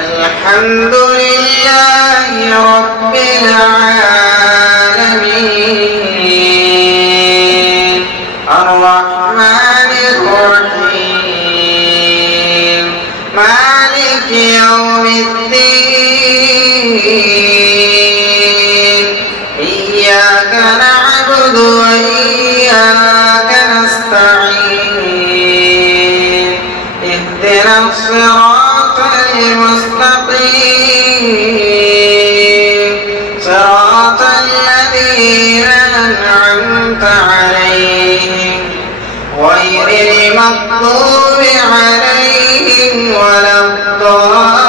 الحمد لله رب العالمين الرحمن الرحيم مالك يوم الدين إياك نعبد وإياك نستعين اهدنا الصراط المستقيم صراط الذين أنعمت عليهم غير المغضوب عليهم ولا الضالين